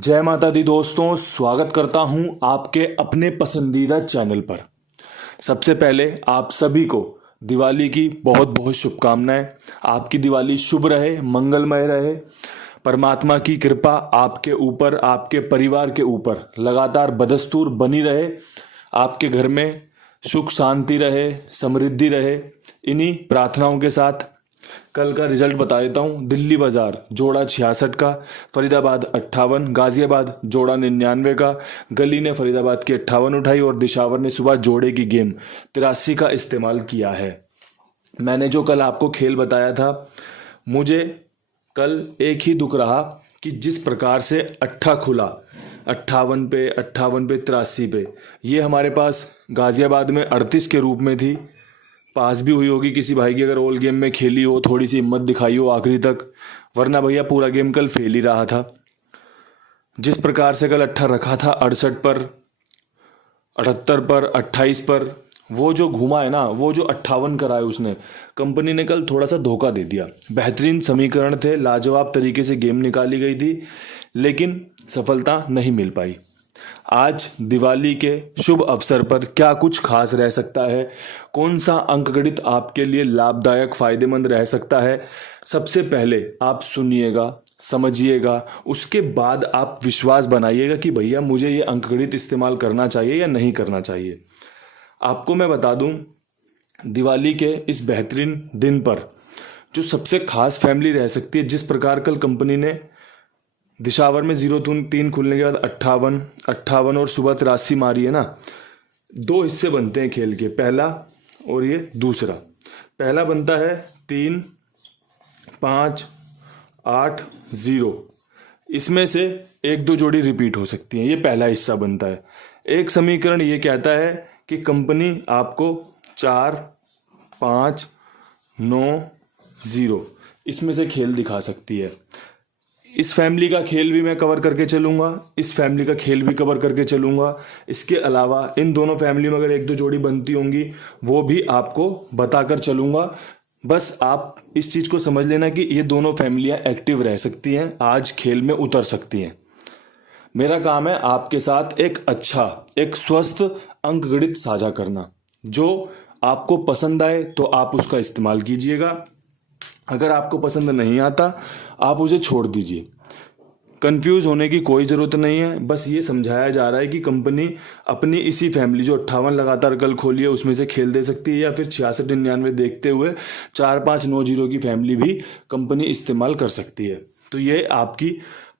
जय माता दी दोस्तों, स्वागत करता हूं आपके अपने पसंदीदा चैनल पर। सबसे पहले आप सभी को दिवाली की बहुत बहुत शुभकामनाएं। आपकी दिवाली शुभ रहे, मंगलमय रहे। परमात्मा की कृपा आपके ऊपर, आपके परिवार के ऊपर लगातार बदस्तूर बनी रहे। आपके घर में सुख शांति रहे, समृद्धि रहे। इन्हीं प्रार्थनाओं के साथ कल का रिजल्ट बता देता हूँ। दिल्ली बाजार जोड़ा 66 का, फरीदाबाद 58, गाजियाबाद जोड़ा 99 का। गली ने फरीदाबाद की 58 उठाई और दिशावर ने सुबह जोड़े की गेम 83 का इस्तेमाल किया है। मैंने जो कल आपको खेल बताया था, मुझे कल एक ही दुख रहा कि जिस प्रकार से अट्ठा खुला 58 पे 83 पे, ये हमारे पास गाजियाबाद में 38 के रूप में थी। पास भी हुई होगी किसी भाई की, अगर ऑल गेम में खेली हो, थोड़ी सी हिम्मत दिखाई हो आखिरी तक, वरना भैया पूरा गेम कल फेल ही रहा था। जिस प्रकार से कल 18 रखा था 68 पर, 78 पर, 28 पर, वो जो घुमा है ना, वो जो 58 कराए उसने, कंपनी ने कल थोड़ा सा धोखा दे दिया। बेहतरीन समीकरण थे, लाजवाब तरीके से गेम निकाली गई थी, लेकिन सफलता नहीं मिल पाई। आज दिवाली के शुभ अवसर पर क्या कुछ खास रह सकता है, कौन सा अंकगणित आपके लिए लाभदायक फायदेमंद रह सकता है, सबसे पहले आप सुनिएगा, समझिएगा, उसके बाद आप विश्वास बनाइएगा कि भैया मुझे ये अंकगणित इस्तेमाल करना चाहिए या नहीं करना चाहिए। आपको मैं बता दूं, दिवाली के इस बेहतरीन दिन पर जो सबसे खास फैमिली रह सकती है, जिस प्रकार कल कंपनी ने दिशावर में 0-3 खुलने के बाद 58 और सुबह 83 मारी है ना, दो हिस्से बनते हैं खेल के, पहला और ये दूसरा। पहला बनता है 3, 5, 8, 0। इसमें से एक दो जोड़ी रिपीट हो सकती हैं, ये पहला हिस्सा बनता है। एक समीकरण ये कहता है कि कंपनी आपको 4, 5, 9, 0 इसमें से खेल दिखा सकती है। इस फैमिली का खेल भी मैं कवर करके चलूंगा, इस फैमिली का खेल भी कवर करके चलूंगा। इसके अलावा इन दोनों फैमिली में अगर एक दो जोड़ी बनती होंगी, वो भी आपको बताकर चलूंगा। बस आप इस चीज़ को समझ लेना कि ये दोनों फैमिलियां एक्टिव रह सकती हैं, आज खेल में उतर सकती हैं। मेरा काम है आपके साथ एक अच्छा, एक स्वस्थ अंकगणित साझा करना। जो आपको पसंद आए तो आप उसका इस्तेमाल कीजिएगा, अगर आपको पसंद नहीं आता आप उसे छोड़ दीजिए। कंफ्यूज होने की कोई ज़रूरत नहीं है, बस ये समझाया जा रहा है कि कंपनी अपनी इसी फैमिली जो 58 लगातार कल खोली है उसमें से खेल दे सकती है, या फिर 66-99 देखते हुए 4-5-9-0 की फैमिली भी कंपनी इस्तेमाल कर सकती है। तो ये आपकी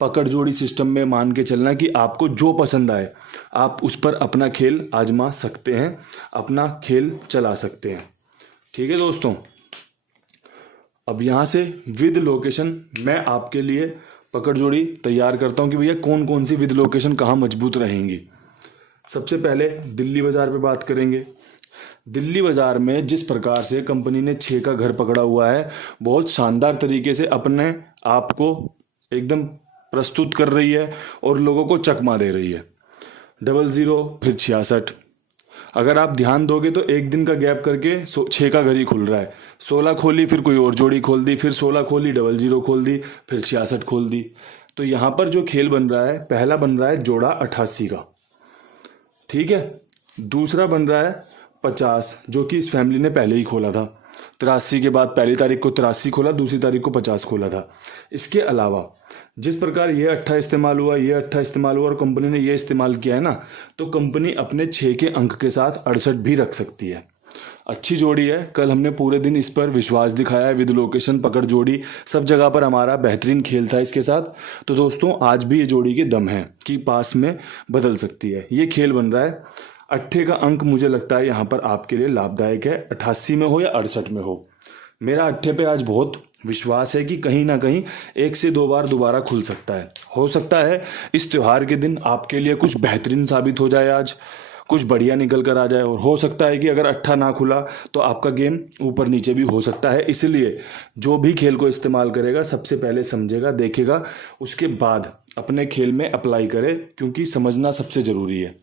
पकड़ जोड़ी सिस्टम में मान के चलना कि आपको जो पसंद आए आप उस पर अपना खेल आजमा सकते हैं, अपना खेल चला सकते हैं। ठीक है दोस्तों, अब यहाँ से विद लोकेशन मैं आपके लिए पकड़ जोड़ी तैयार करता हूँ कि भैया कौन कौन सी विद लोकेशन कहाँ मजबूत रहेंगी। सबसे पहले दिल्ली बाज़ार पे बात करेंगे। दिल्ली बाज़ार में जिस प्रकार से कंपनी ने 6 का घर पकड़ा हुआ है, बहुत शानदार तरीके से अपने आप को एकदम प्रस्तुत कर रही है और लोगों को चकमा दे रही है। 00 फिर 66, अगर आप ध्यान दोगे तो एक दिन का गैप करके 6 का घर ही खुल रहा है। 16 खोली, फिर कोई और जोड़ी खोल दी, फिर 16 खोली, 00 खोल दी, फिर 66 खोल दी। तो यहाँ पर जो खेल बन रहा है, पहला बन रहा है जोड़ा 88 का, ठीक है। दूसरा बन रहा है 50, जो कि इस फैमिली ने पहले ही खोला था। 83 के बाद पहली तारीख को 83 खोला, दूसरी तारीख को 50 खोला था। इसके अलावा जिस प्रकार ये 8 इस्तेमाल हुआ, ये 8 इस्तेमाल हुआ और कंपनी ने ये इस्तेमाल किया है ना, तो कंपनी अपने 6 के अंक के साथ 68 भी रख सकती है। अच्छी जोड़ी है, कल हमने पूरे दिन इस पर विश्वास दिखाया है। विद लोकेशन, पकड़ जोड़ी, सब जगह पर हमारा बेहतरीन खेल था इसके साथ। तो दोस्तों आज भी ये जोड़ी के दम है कि पास में बदल सकती है। ये खेल बन रहा है। 8 का अंक मुझे लगता है यहाँ पर आपके लिए लाभदायक है, 88 में हो या 68 में हो। मेरा 8 पे आज बहुत विश्वास है कि कहीं ना कहीं 1 से 2 बार दोबारा खुल सकता है। हो सकता है इस त्यौहार के दिन आपके लिए कुछ बेहतरीन साबित हो जाए, आज कुछ बढ़िया निकल कर आ जाए। और हो सकता है कि अगर 8 ना खुला तो आपका गेम ऊपर नीचे भी हो सकता है। इसलिए जो भी खेल को इस्तेमाल करेगा सबसे पहले समझेगा, देखेगा, उसके बाद अपने खेल में अप्लाई करे, क्योंकि समझना सबसे ज़रूरी है।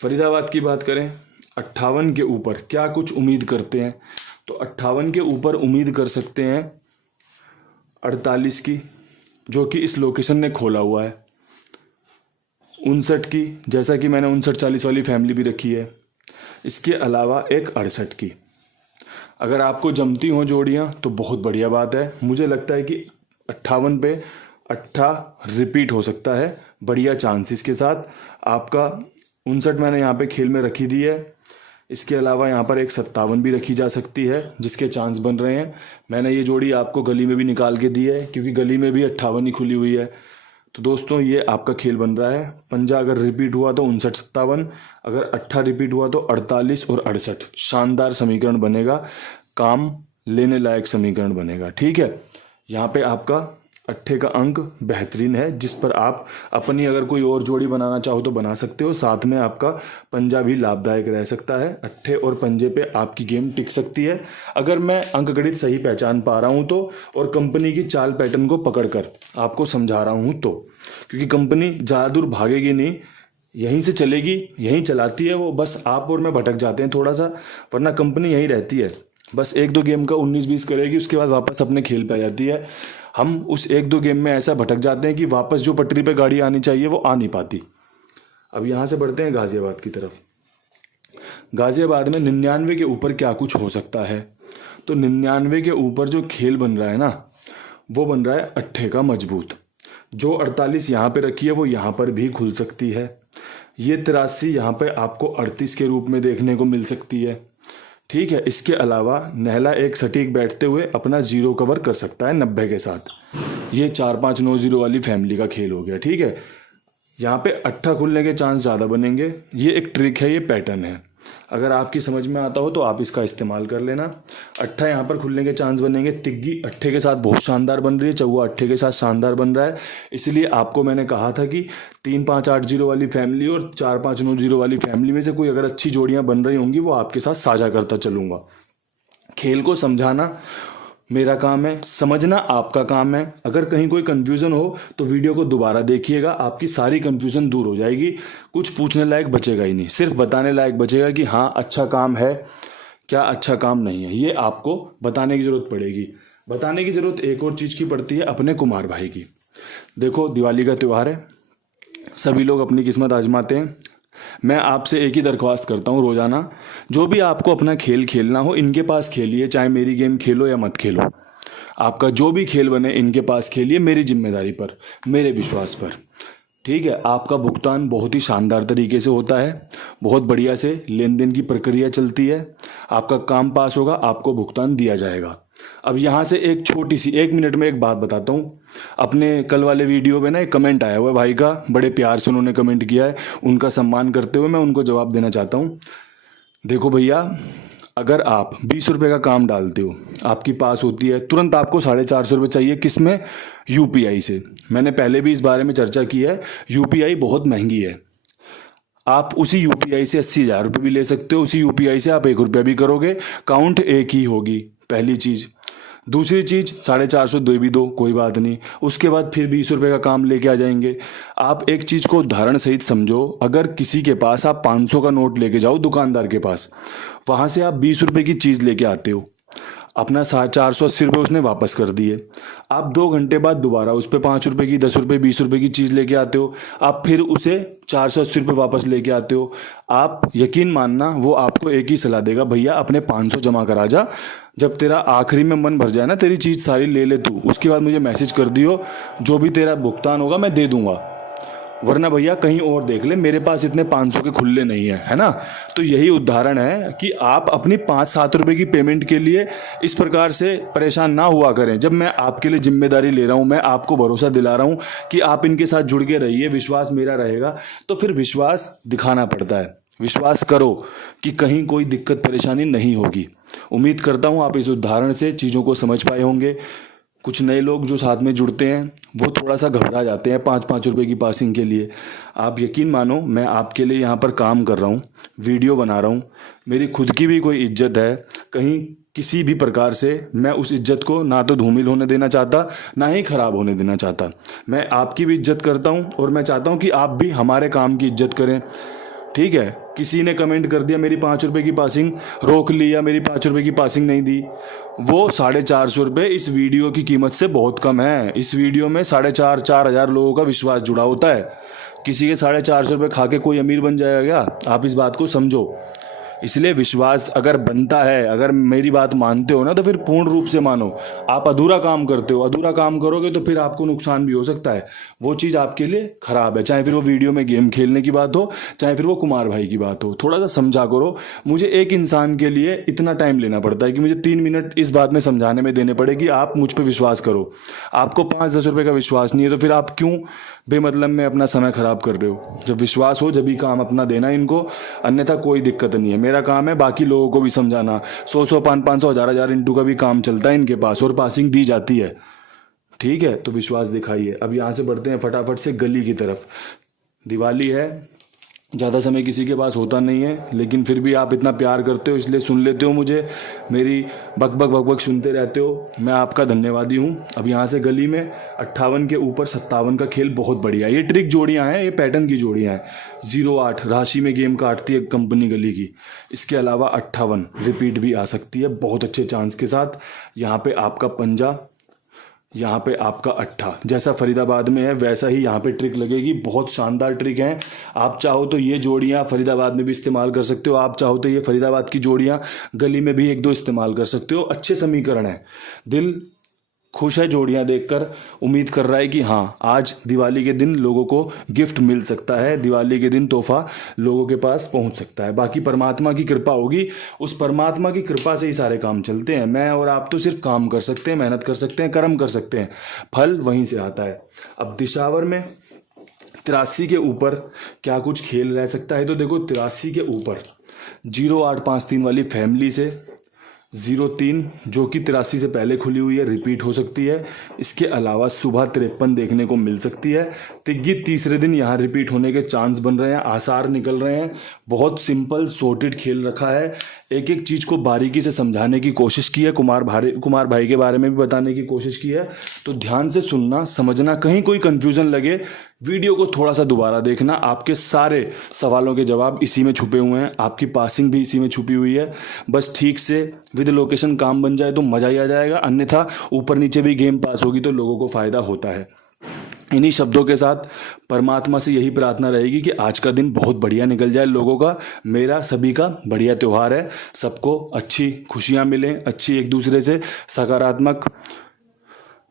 फरीदाबाद की बात करें, 58 के ऊपर क्या कुछ उम्मीद करते हैं, तो 58 के ऊपर उम्मीद कर सकते हैं 48 की, जो कि इस लोकेशन ने खोला हुआ है। 59 की, जैसा कि मैंने 59-40 वाली फैमिली भी रखी है। इसके अलावा एक 68 की। अगर आपको जमती हों जोड़ियाँ तो बहुत बढ़िया बात है। मुझे लगता है कि 58 पे 8 रिपीट हो सकता है बढ़िया चांसेस के साथ। आपका 59 मैंने यहाँ पे खेल में रखी दी है। इसके अलावा यहाँ पर एक 57 भी रखी जा सकती है जिसके चांस बन रहे हैं। मैंने ये जोड़ी आपको गली में भी निकाल के दी है क्योंकि गली में भी 58 ही खुली हुई है। तो दोस्तों ये आपका खेल बन रहा है। पंजा अगर रिपीट हुआ तो 59-57, अगर 8 रिपीट हुआ तो 48 और 68। शानदार समीकरण बनेगा, काम लेने लायक समीकरण बनेगा। ठीक है, यहाँ पे आपका 8 का अंक बेहतरीन है जिस पर आप अपनी अगर कोई और जोड़ी बनाना चाहो तो बना सकते हो। साथ में आपका पंजा भी लाभदायक रह सकता है। 8 और पंजे पे आपकी गेम टिक सकती है अगर मैं अंकगणित सही पहचान पा रहा हूँ तो, और कंपनी की चाल पैटर्न को पकड़कर आपको समझा रहा हूँ तो। क्योंकि कंपनी ज़्यादा दूर भागेगी नहीं, यहीं से चलेगी, यहीं चलाती है वो। बस आप और मैं भटक जाते हैं थोड़ा सा, वरना कंपनी यहीं रहती है। बस 1-2 गेम का 19-20 करेगी, उसके बाद वापस अपने खेल पे आ जाती है। हम उस 1-2 गेम में ऐसा भटक जाते हैं कि वापस जो पटरी पे गाड़ी आनी चाहिए वो आ नहीं पाती। अब यहाँ से बढ़ते हैं गाजियाबाद की तरफ। गाजियाबाद में 99 के ऊपर क्या कुछ हो सकता है? तो 99 के ऊपर जो खेल बन रहा है ना, वो बन रहा है 8 का मजबूत। जो 48 यहाँ पे रखी है वो यहाँ पर भी खुल सकती है। ये 83 यहाँ पे आपको 38 के रूप में देखने को मिल सकती है। ठीक है, इसके अलावा नहला एक सटीक बैठते हुए अपना 0 कवर कर सकता है 90 के साथ। ये 4-5-9-0 वाली फैमिली का खेल हो गया। ठीक है, यहाँ पे 8 खुलने के चांस ज़्यादा बनेंगे। ये एक ट्रिक है, ये पैटर्न है। अगर आपकी समझ में आता हो तो आप इसका इस्तेमाल कर लेना। 8 यहाँ पर खुलने के चांस बनेंगे। तिग्गी 8 के साथ बहुत शानदार बन रही है, चौवा 8 के साथ शानदार बन रहा है। इसलिए आपको मैंने कहा था कि 3-5-8-0 वाली फैमिली और 4-5-9-0 वाली फैमिली में से कोई अगर अच्छी जोड़ियाँ बन रही होंगी वो आपके साथ साझा करता चलूँगा। खेल को समझाना मेरा काम है, समझना आपका काम है। अगर कहीं कोई कन्फ्यूज़न हो तो वीडियो को दोबारा देखिएगा, आपकी सारी कन्फ्यूज़न दूर हो जाएगी। कुछ पूछने लायक बचेगा ही नहीं, सिर्फ बताने लायक बचेगा कि हाँ अच्छा काम है, क्या अच्छा काम नहीं है, ये आपको बताने की ज़रूरत पड़ेगी। बताने की ज़रूरत एक और चीज़ की पड़ती है, अपने कुमार भाई की। देखो दिवाली का त्यौहार है, सभी लोग अपनी किस्मत आजमाते हैं। मैं आपसे एक ही दरख्वास्त करता हूँ, रोज़ाना जो भी आपको अपना खेल खेलना हो इनके पास खेलिए, चाहे मेरी गेम खेलो या मत खेलो। आपका जो भी खेल बने इनके पास खेलिए, मेरी जिम्मेदारी पर, मेरे विश्वास पर। ठीक है, आपका भुगतान बहुत ही शानदार तरीके से होता है, बहुत बढ़िया से लेन देन की प्रक्रिया चलती है। आपका काम पास होगा, आपको भुगतान दिया जाएगा। अब यहाँ से एक छोटी सी 1 मिनट में एक बात बताता हूँ। अपने कल वाले वीडियो में ना एक कमेंट आया हुआ है भाई का, बड़े प्यार से उन्होंने कमेंट किया है। उनका सम्मान करते हुए मैं उनको जवाब देना चाहता हूँ। देखो भैया, अगर आप 20 रुपये का काम डालते हो, आपकी पास होती है, तुरंत आपको 450 रुपये चाहिए। किस में? यूपीआई से। मैंने पहले भी इस बारे में चर्चा की है, यूपीआई बहुत महंगी है। आप उसी यूपीआई से 80,000 रुपये भी ले सकते हो, उसी यूपीआई से आप 1 रुपया भी करोगे, काउंट एक ही होगी। पहली चीज़। दूसरी चीज़, 450 दे भी दो, कोई बात नहीं, उसके बाद फिर 20 रुपये का काम लेके आ जाएंगे। आप एक चीज़ को उदाहरण सहित समझो, अगर किसी के पास आप 500 का नोट लेके जाओ दुकानदार के पास, वहाँ से आप 20 रुपये की चीज़ लेके आते हो, अपना 480 रुपये उसने वापस कर दिए। आप 2 घंटे बाद दोबारा उस पर 5 रुपये की, 10 रुपये, 20 रुपये की चीज़ लेके आते हो, आप फिर उसे 480 रुपये वापस लेके आते हो। आप यकीन मानना, वो आपको एक ही सलाह देगा, भैया अपने 500 जमा करा जा, जब तेरा आखिरी में मन भर जाए ना, तेरी चीज़ सारी ले ले तू, उसके बाद मुझे मैसेज कर दियो, जो भी तेरा भुगतान होगा मैं दे दूंगा, वरना भैया कहीं और देख ले, मेरे पास इतने 500 के खुले नहीं है ना। तो यही उदाहरण है कि आप अपनी 5-7 रुपए की पेमेंट के लिए इस प्रकार से परेशान ना हुआ करें। जब मैं आपके लिए जिम्मेदारी ले रहा हूं, मैं आपको भरोसा दिला रहा हूं कि आप इनके साथ जुड़ के रहिए, विश्वास मेरा रहेगा, तो फिर विश्वास दिखाना पड़ता है। विश्वास करो कि कहीं कोई दिक्कत परेशानी नहीं होगी। उम्मीद करता हूँ आप इस उदाहरण से चीज़ों को समझ पाए होंगे। कुछ नए लोग जो साथ में जुड़ते हैं वो थोड़ा सा घबरा जाते हैं 5-5 रुपए की पासिंग के लिए। आप यकीन मानो, मैं आपके लिए यहाँ पर काम कर रहा हूँ, वीडियो बना रहा हूँ, मेरी खुद की भी कोई इज्जत है, कहीं किसी भी प्रकार से मैं उस इज्जत को ना तो धूमिल होने देना चाहता, ना ही ख़राब होने देना चाहता। मैं आपकी भी इज्जत करता हूँ और मैं चाहता हूँ कि आप भी हमारे काम की इज्जत करें। ठीक है, किसी ने कमेंट कर दिया मेरी 5 रुपये की पासिंग रोक ली या मेरी 5 रुपये की पासिंग नहीं दी, वो 450 रुपये इस वीडियो की कीमत से बहुत कम है। इस वीडियो में 4,500 लोगों का विश्वास जुड़ा होता है। किसी के 450 रुपये खा के कोई अमीर बन जाएगा क्या? आप इस बात को समझो। इसलिए विश्वास अगर बनता है, अगर मेरी बात मानते हो ना, तो फिर पूर्ण रूप से मानो। आप अधूरा काम करते हो, अधूरा काम करोगे तो फिर आपको नुकसान भी हो सकता है। वो चीज़ आपके लिए खराब है, चाहे फिर वो वीडियो में गेम खेलने की बात हो, चाहे फिर वो कुमार भाई की बात हो। थोड़ा सा समझा करो। मुझे एक इंसान के लिए इतना टाइम लेना पड़ता है कि मुझे 3 मिनट इस बात में समझाने में देने पड़े कि आप मुझ पर विश्वास करो। आपको 5-10 रुपये का विश्वास नहीं है तो फिर आप क्यों बेमतलब में अपना समय खराब कर रहे हो? जब विश्वास हो जब भी काम अपना देना इनको, अन्यथा कोई दिक्कत नहीं है। मेरा काम है बाकी लोगों को भी समझाना। 100-100, 500, 1000-1000 इंटू का भी काम चलता है इनके पास और पासिंग दी जाती है। ठीक है, तो विश्वास दिखाइए। अब यहाँ से बढ़ते हैं फटाफट से गली की तरफ। दिवाली है, ज़्यादा समय किसी के पास होता नहीं है, लेकिन फिर भी आप इतना प्यार करते हो इसलिए सुन लेते हो मुझे, मेरी बक सुनते रहते हो। मैं आपका धन्यवादी हूँ। अब यहाँ से गली में 58 के ऊपर 57 का खेल बहुत बढ़िया। ये ट्रिक जोड़ियाँ हैं, ये पैटर्न की जोड़ियाँ हैं। 08 राशि में गेम काटती है कंपनी गली की। इसके अलावा 58 रिपीट भी आ सकती है बहुत अच्छे चांस के साथ। यहाँ पे आपका पंजा, यहाँ पे आपका अट्ठा, जैसा फरीदाबाद में है वैसा ही यहाँ पे ट्रिक लगेगी। बहुत शानदार ट्रिक है। आप चाहो तो ये जोड़ियाँ फरीदाबाद में भी इस्तेमाल कर सकते हो, आप चाहो तो ये फरीदाबाद की जोड़ियाँ गली में भी 1-2 इस्तेमाल कर सकते हो। अच्छे समीकरण है। दिल खुश है जोड़ियाँ देखकर, उम्मीद कर रहा है कि हाँ आज दिवाली के दिन लोगों को गिफ्ट मिल सकता है, दिवाली के दिन तोहफा लोगों के पास पहुंच सकता है। बाकी परमात्मा की कृपा होगी, उस परमात्मा की कृपा से ही सारे काम चलते हैं। मैं और आप तो सिर्फ काम कर सकते हैं, मेहनत कर सकते हैं, कर्म कर सकते हैं, फल वहीं से आता है। अब दिशावर में 83 के ऊपर क्या कुछ खेल रह सकता है? तो देखो 83 के ऊपर 0853 वाली फैमिली से 03 जो कि 83 से पहले खुली हुई है, रिपीट हो सकती है। इसके अलावा सुबह 53 देखने को मिल सकती है। तिग्गी तीसरे दिन यहाँ रिपीट होने के चांस बन रहे हैं, आसार निकल रहे हैं। बहुत सिंपल सॉर्टेड खेल रखा है। एक एक चीज़ को बारीकी से समझाने की कोशिश की है, कुमार भाई के बारे में भी बताने की कोशिश की है। तो ध्यान से सुनना, समझना, कहीं कोई कन्फ्यूज़न लगे वीडियो को थोड़ा सा दोबारा देखना। आपके सारे सवालों के जवाब इसी में छुपे हुए हैं, आपकी पासिंग भी इसी में छुपी हुई है। बस ठीक से विद लोकेशन काम बन जाए तो मज़ा ही आ जाएगा, अन्यथा ऊपर नीचे भी गेम पास होगी तो लोगों को फ़ायदा होता है। इन्हीं शब्दों के साथ परमात्मा से यही प्रार्थना रहेगी कि आज का दिन बहुत बढ़िया निकल जाए लोगों का, मेरा सभी का बढ़िया त्यौहार है। सबको अच्छी खुशियाँ मिलें, अच्छी एक दूसरे से सकारात्मक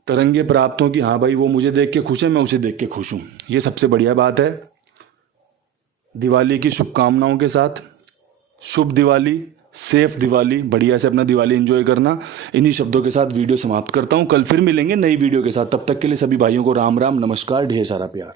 तरंगे प्राप्त हों कि हाँ भाई वो मुझे देख के खुश है, मैं उसे देख के खुश हूँ। ये सबसे बढ़िया बात है। दिवाली की शुभकामनाओं के साथ शुभ दिवाली, सेफ दिवाली, बढ़िया से अपना दिवाली एंजॉय करना। इन्हीं शब्दों के साथ वीडियो समाप्त करता हूँ। कल फिर मिलेंगे नई वीडियो के साथ। तब तक के लिए सभी भाइयों को राम राम, नमस्कार, ढेर सारा प्यार।